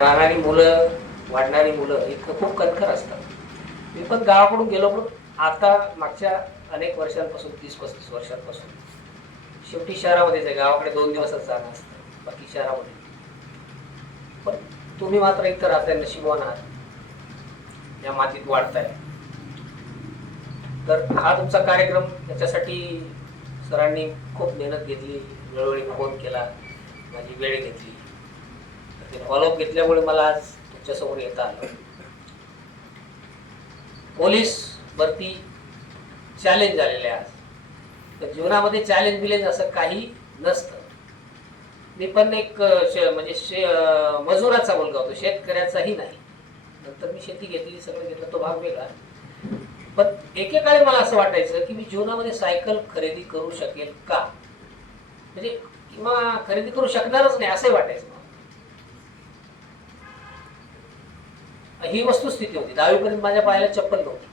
राहणारी मुलं वाढणारी मुलं इतकं खूप कणखर असतात. मी पण गावाकडून गेलो पण आता मागच्या अनेक वर्षांपासून तीस पस्तीस वर्षांपासून शेवटी शहरामध्येच आहे गावाकडे दोन दिवसच जाणं असतं. बाकी शहरामध्ये. पण तुम्ही मात्र इथं राहताय नशिबवान आहात. या मातीत वाढताय. तर हा तुमचा कार्यक्रम याच्यासाठी सरांनी खूप मेहनत घेतली वेळोवेळी फोन केला माझी वेळ घेतली. ते फॉलोअप घेतल्यामुळे मला आज तुमच्यासमोर येता आलं. पोलीस भरती चॅलेंज झालेले आज. तर जीवनामध्ये चॅलेंज बिलेंज असं काही नसतं. मी पण एक शे- म्हणजे शे मजुराचा मुलगा होतो शेतकऱ्याचाही नाही. नंतर मी शेती घेतली सगळं घेतलं तो भाग वेगळा. पण एकेकाळी मला असं वाटायचं की मी जीवनामध्ये सायकल खरेदी करू शकेल का? म्हणजे किंवा खरेदी करू शकणारच नाही असंही वाटायचं ही वस्तुस्थिती होती. दहावीपर्यंत माझ्या पायाला चप्पल नव्हती.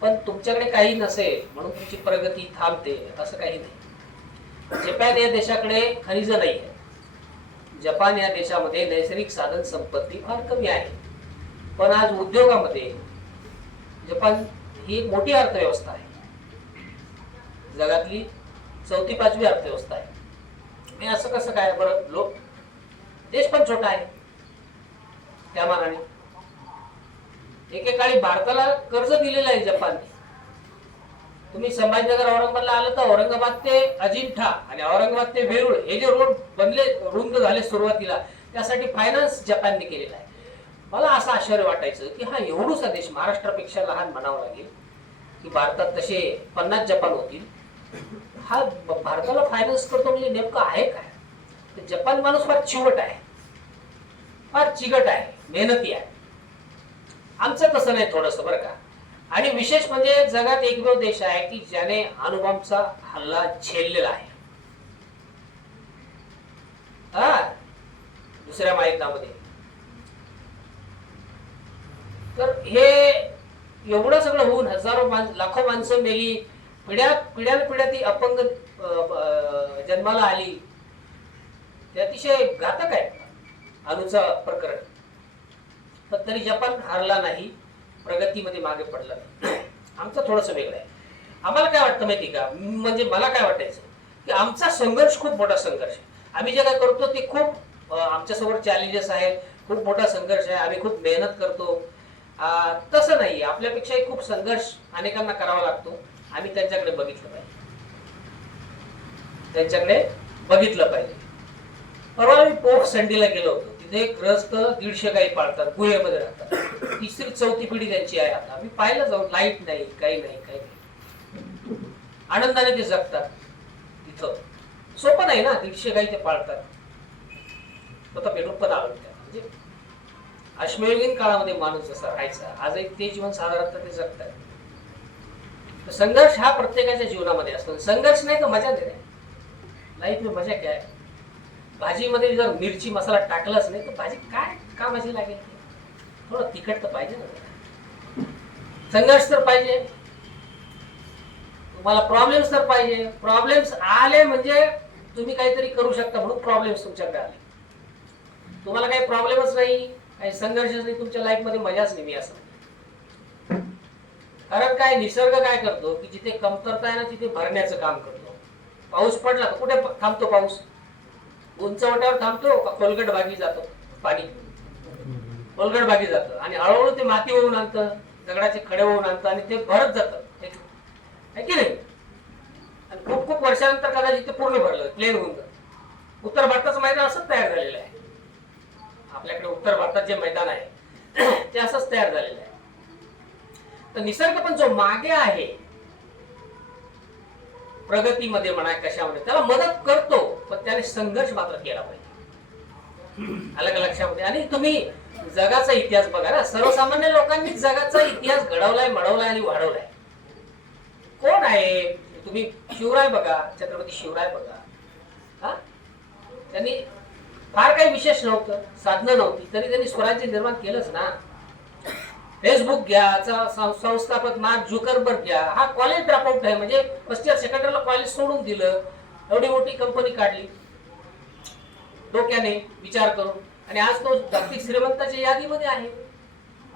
पण तुमच्याकडे काही नसेल म्हणून तुमची प्रगती थांबते असं काही नाही. जपान या देशाकडे खनिज नाही आहे. जपान या देशामध्ये नैसर्गिक साधन संपत्ती फार कमी आहे. पण आज उद्योगामध्ये जपान ही एक मोठी अर्थव्यवस्था आहे. जगातली चौथी पाचवी अर्थव्यवस्था आहे. हे असं कसं काय बरं? लोक देश पण छोटा आहे. त्या मानाने. एकेकाळी भारताला कर्ज दिलेलं आहे जपानने. तुम्ही संभाजीनगर औरंगाबादला आलं तर औरंगाबाद ते अजिंठा आणि औरंगाबाद ते वेरूळ हे जे रोड बनले रुंद झाले सुरुवातीला त्यासाठी फायनान्स जपानने केलेला आहे. मला असं आश्चर्य वाटायचं की हा एवढूसा देश महाराष्ट्रापेक्षा लहान म्हणावा लागेल की भारतात तसे पन्नास जपान होतील. हा भारताला फायनान्स करतो म्हणजे नेमकं आहे काय? तर जपान माणूस फार चिवट आहे. फार चिकट आहे मेहनती आहे. आमचं तसं नाही थोडंसं बरं का? आणि विशेष म्हणजे जगात एकमेव देश आहे की ज्याने अणुबॉम्बचा हल्ला झेललेला आहे. हा? दुसऱ्या महायुद्धामध्ये तर हे एवढं सगळं होऊन हजारो माण लाखो माणसं मेली पिढ्या पिढ्यान पिढ्या ती अपंग जन्माला आली. ते अतिशय घातक आहे. अणुचं प्रकरण. पण तरी जपान हारला नाही प्रगतीमध्ये मागे पडला नाही. आमचं थोडंसं वेगळं आहे. आम्हाला काय वाटतं माहिती का? म्हणजे मला काय वाटायचं? की आमचा संघर्ष खूप मोठा संघर्ष आहे. आम्ही जे काय करतो ते खूप आमच्यासमोर चॅलेंजेस आहेत. खूप मोठा संघर्ष आहे. आम्ही खूप मेहनत करतो. तसं नाही आपल्यापेक्षाही खूप संघर्ष अनेकांना करावा लागतो. आम्ही त्यांच्याकडे बघितलं पाहिजे. त्यांच्याकडे बघितलं पाहिजे. परवा मी पोख संडीला गेलो होतो. तिथे ग्रस्त दीडशे गाई पाळतात गुहेमध्ये राहतात. तिसरी चौथी पिढी त्यांची आहे आता. मी पाहिलं जाऊन लाइट नाही काही नाही काही नाही. आनंदाने ते जगतात तिथं. सोपं नाही ना दीडशे गाई ते पाळतात. स्वतः पेटून पण आलो म्हणजे अश्मयुगीन काळामध्ये माणूस जसा राहायचा आजही ते जीवन साधारणतः ते जगतात. तर संघर्ष हा प्रत्येकाच्या जीवनामध्ये असतो. संघर्ष नाही तर मजा नाही. लाईफ में मजा काय? भाजीमध्ये जर मिरची मसाला टाकलाच नाही तर भाजी काय कामाची लागेल? थोडं तिखट तर पाहिजे ना. संघर्ष तर पाहिजे. तुम्हाला प्रॉब्लेम्स तर पाहिजे. प्रॉब्लेम्स आले म्हणजे तुम्ही काहीतरी करू शकता म्हणून प्रॉब्लेम्स तुमच्याकडे आले. तुम्हाला काही प्रॉब्लेमच नाही काही संघर्षच नाही तुमच्या लाईफमध्ये मजाच नाही मी असं कारण काय निसर्ग काय करतो की जिथे कमतरता आहे ना तिथे भरण्याचं काम करतो. पाऊस पडला तर कुठे थांबतो पाऊस? उंचवट्यावर थांबतो का खोलगट भागी जातो? पाणी. खोलगट भागी जातं. आणि हळूहळू ते माती होऊन आणतं दगडाचे खडे होऊन आणतं आणि ते भरत जातं. है की नाही? आणि खूप खूप वर्षानंतर कदाचित ते पूर्ण भरलं प्लेन होऊन जातं. उत्तर भारताचं मैदान असंच तयार झालेलं आहे. आपल्याकडे उत्तर भारतात जे मैदान आहे ते असंच तयार झालेलं आहे. तर निसर्ग पण जो मागे आहे प्रगतीमध्ये म्हणा कशामध्ये त्याला मदत करतो पण त्याने संघर्ष मात्र केला पाहिजे. अलग लक्षामध्ये. आणि तुम्ही जगाचा इतिहास बघा ना सर्वसामान्य लोकांनी जगाचा इतिहास घडवलाय मडवलाय आणि वाढवलाय. कोण आहे? तुम्ही शिवराय बघा छत्रपती शिवराय बघा. हा? त्यांनी फार काही विशेष नव्हतं साधनं नव्हती तरी त्यांनी स्वराज्य निर्माण केलंच ना. फेसबुक घ्या चा- संस्थापक मार्क झुकरबर्ग घ्या. हा कॉलेज ड्रॉपआउट आहे. म्हणजे फर्स्ट इयर सेकंड इयरला कॉलेज सोडून दिलं. एवढी मोठी कंपनी काढली. डोक्याने विचार करून. आणि आज तो जागतिक श्रीमंताच्या यादीमध्ये आहे.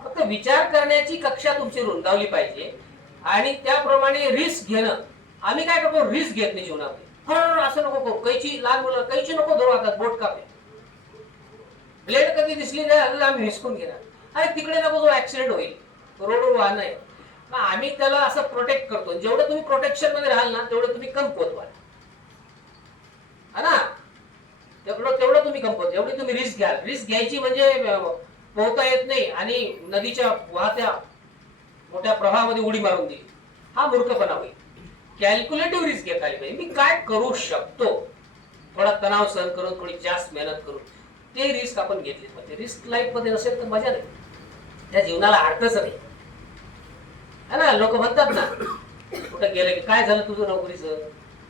फक्त विचार करण्याची कक्षा तुमची रुंदावली पाहिजे. आणि त्याप्रमाणे रिस्क घेणं. आम्ही काय करतो? रिस्क घेत नाही जीवनामध्ये. हर असं नको करू. कैची लहान मुलं कैची नको धरू हातात. बोट कापे. ब्लेड कधी दिसली नाही आम्ही हिसकून घेणार. अरे तिकडे नको जो ऍक्सिडेंट होईल. रोडवर वाहन आहे. मग आम्ही त्याला असं प्रोटेक्ट करतो. जेवढं तुम्ही प्रोटेक्शनमध्ये राहाल ना तेवढं तुम्ही कमकुवत व्हाल. हा ना? तेवढं तेवढं तुम्ही कमकुवत एवढी तुम्ही रिस्क घ्याल. रिस्क घ्यायची म्हणजे पोहता येत नाही आणि नदीच्या वाहत्या मोठ्या प्रवाहामध्ये उडी मारून दिली हा मूर्खपणा होईल. कॅल्क्युलेटिव्ह रिस्क घेता आली पाहिजे. मी काय करू शकतो? थोडा तणाव सहन करून थोडी जास्त मेहनत करून. ते रिस्क आपण घेतली पाहिजे. रिस्क लाईफमध्ये नसेल तर मजा नाही. त्या जीवनाला अर्थच नाही. है ना? लोक म्हणतात ना कुठं गेलं की काय झालं तुझं नोकरीचं?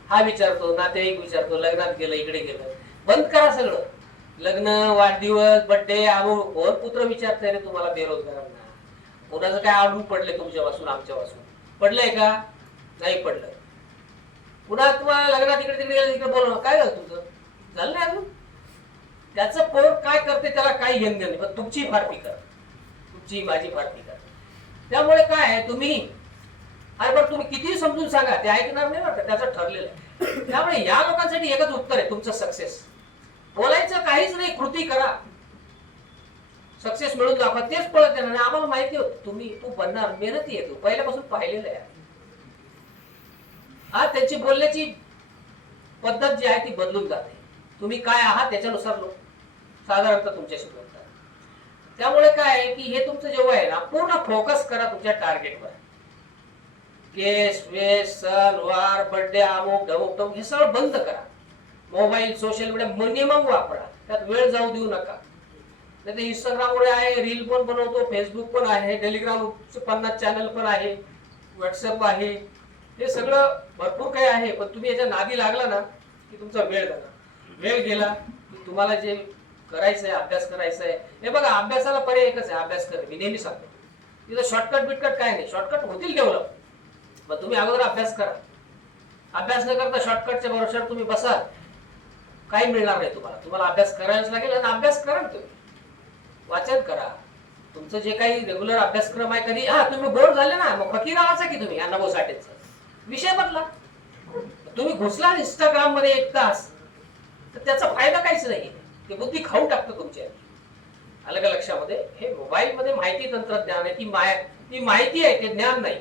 हा विचारतो नातेवाईक विचारतो लग्नात गेलं इकडे गेलं. बंद करा सगळं. लग्न वाढदिवस बड्डे अमुक. कोण पुत्र विचारतंय रे तुम्हाला बेरोजगारांना? कोणाचं काय आवडून पडलंय तुमच्यापासून आमच्यापासून? पडलंय का? नाही पडलं. पुन्हा तुम्हाला लग्नात इकडे तिकडे गेलं तिकडे बोलवलं. काय झालं तुझं झालं नाही अजून? त्याचं पोट काय करते त्याला काही घेणं देणं नाही. पण तुमची फार फिकर. ची माझी फार का त्यामुळे काय आहे तुम्ही अरे बघ तुम्ही किती समजून सांगा ते ऐकणार नाही वाटत त्याचं ठरलेलं आहे. त्यामुळे या लोकांसाठी एकच उत्तर आहे तुमचं सक्सेस बोलायचं काहीच नाही कृती करा. सक्सेस मिळून दाखवा तेच पळत येणार आणि आम्हाला माहिती होत तुम्ही तू बनणार मेहनती आहे तू पहिल्यापासून पाहिलेलं आहे. हा त्यांची बोलण्याची पद्धत जी आहे ती बदलून जाते. तुम्ही काय आहात त्याच्यानुसार लोक साधारणतः तुमच्याशी बोलतात. त्यामुळे काय आहे की हे तुमचं जेव्हा आहे ना पूर्ण फोकस करा तुमच्या टार्गेटवर केस वेस सण वार बर्थडे अमुक ढमुक टमुक हे सगळं बंद करा. मोबाईल सोशल मीडिया मिनिमम वापरा. त्यात वेळ जाऊ देऊ नका. नाही तर इंस्टाग्रामवर आहे रील पण बनवतो फेसबुक पण आहे टेलिग्राम पन्नास चॅनल पण आहे व्हॉट्सअप आहे. हे सगळं भरपूर काही आहे पण तुम्ही याच्या नादी लागला ना की तुमचा वेळ झाला वेळ गेला की तुम्हाला जे करायचं आहे अभ्यास करायचा आहे हे बघा अभ्यासाला पर्याय एकच आहे अभ्यास कर मी नेहमी सांगतो. तिथं शॉर्टकट बिटकट काय नाही. शॉर्टकट होतील डेव्हलप मग तुम्ही अगोदर अभ्यास करा. अभ्यास न करता शॉर्टकटच्या भरोशावर तुम्ही बसा काही मिळणार नाही तुम्हाला. तुम्हाला अभ्यास करायलाच लागेल आणि अभ्यास करा तुम्ही. वाचन करा. तुमचं जे काही रेग्युलर अभ्यासक्रम आहे कधी हा तुम्ही बोर झाले ना मग फकीर आवाचा की तुम्ही? अण्णाभाऊ साठेचा विषय बदला. तुम्ही घुसला इंस्टाग्राममध्ये एक तास. तर त्याचा फायदा काहीच नाही ते बुद्धी खाऊन टाकतं तुमच्या आलं का लक्षामध्ये हे मोबाईल मध्ये माहिती तंत्रज्ञान आहे ती माय ती माहिती आहे ते ज्ञान नाही.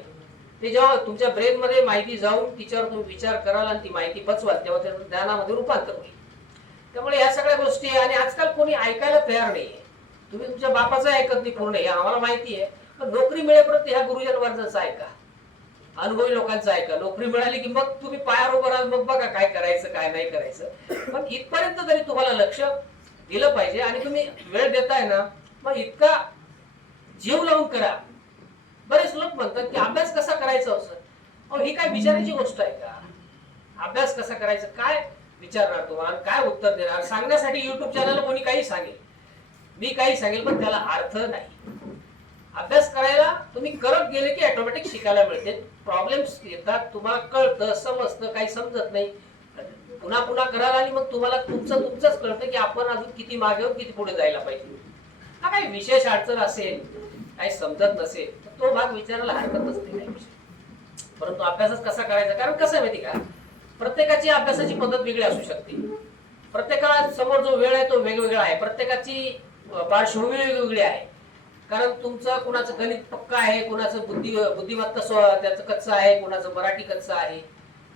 ते जेव्हा तुमच्या ब्रेनमध्ये माहिती जाऊन तिच्यावर तुम्ही विचार कराल आणि ती माहिती पचवाल तेव्हा त्याचं ज्ञानामध्ये रूपांतर होईल. त्यामुळे या सगळ्या गोष्टी आहे आणि आजकाल कोणी ऐकायला तयार नाहीये तुम्ही तुमच्या बापाचं ऐकत नाही पूर्ण हे आम्हाला माहिती आहे. पण नोकरी मिळेपर्यंत ह्या गुरुजन वर्गाचं ऐका. अनुभवी लोकांचं ऐका. नोकरी मिळाली की मग तुम्ही पायावर उभं राहाल मग बघा काय करायचं काय नाही करायचं. पण इथपर्यंत तरी तुम्हाला लक्ष गेलं पाहिजे आणि तुम्ही वेळ देताय ना मग इतका जीव लावून करा. बरेच लोक म्हणतात की अभ्यास कसा करायचा हो, असं ही काय विचारायची गोष्ट आहे का? अभ्यास कसा करायचा? काय विचारणार तुम्हाला? काय उत्तर देणार? सांगण्यासाठी युट्यूब चॅनल कोणी काही सांगेल? मी काही सांगेल पण त्याला अर्थ नाही. अभ्यास करायला तुम्ही करत गेले की ऑटोमॅटिक शिकायला मिळते. प्रॉब्लेम्स येतात तुम्हाला कळतं समजतं काही समजत नाही. पुन्हा पुन्हा कराल आणि मग तुम्हाला तुमचं तुमचंच कळतं की आपण अजून किती मागे किती पुढे जायला पाहिजे. हा काही विशेष अडचण असेल काही समजत नसेल तर तो भाग विचारायला हरकतच नाही परंतु अभ्यासच कसा करायचा? कारण कसं आहे माहिती का? प्रत्येकाची अभ्यासाची पद्धत वेगळी असू शकते. प्रत्येकाला समोर जो वेळ आहे तो वेगवेगळा आहे. प्रत्येकाची पार्श्वभूमी वेगवेगळी आहे. कारण तुमचं कुणाचं गणित पक्का आहे कुणाचं बुद्धी बुद्धिमत्ता स्व- त्याचं कच्चं आहे कुणाचं मराठी कच्चं आहे.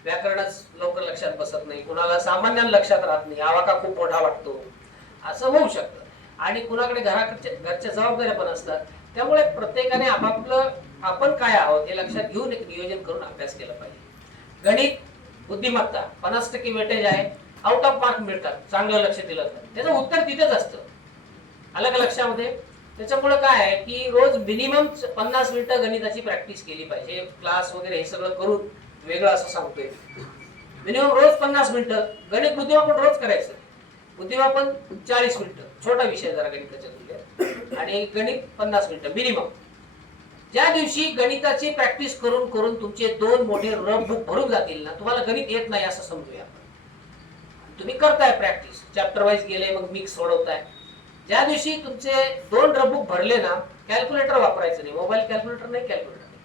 व्याकरणच लवकर लक्षात बसत नाही. कुणाला सामान्य लक्षात राहत नाही. आवाका खूप मोठा वाटतो. असं होऊ शकतं. आणि कुणाकडे घराकडच्या घरच्या जबाबदाऱ्या पण असतात. त्यामुळे प्रत्येकाने आपापलं आपण काय आहोत हे लक्षात घेऊन एक नियोजन करून अभ्यास केला पाहिजे. गणित बुद्धिमत्ता पन्नास टक्के वेटेज आहे. आउट ऑफ मार्क मिळतात. चांगलं लक्ष दिलं तर. त्याचं उत्तर तिथेच असतं. आलं का लक्षामध्ये. त्याच्यामुळे काय आहे की रोज मिनिमम पन्नास मिनिटं गणिताची प्रॅक्टिस केली पाहिजे. क्लास वगैरे हे सगळं करून वेगळं असं सांगतोय. मिनिमम रोज पन्नास मिनिटं गणित बुद्धिमापन रोज करायचं. बुद्धिमापन चाळीस मिनिटं छोटा विषय जरा गणिताच्या तुलनेत. आणि गणित पन्नास मिनिटं मिनिमम ज्या दिवशी गणिताची प्रॅक्टिस करून करून तुमचे दोन मोठे रफ बुक भरून जातील ना तुम्हाला गणित येत नाही असं समजूया आपण. तुम्ही करताय प्रॅक्टिस चॅप्टर वाईज गेले मग मिक्स सोडवताय. ज्या दिवशी तुमचे दोन रबुक भरले ना कॅल्क्युलेटर वापरायचं नाही मोबाईल कॅल्क्युलेटर नाही कॅल्क्युलेटर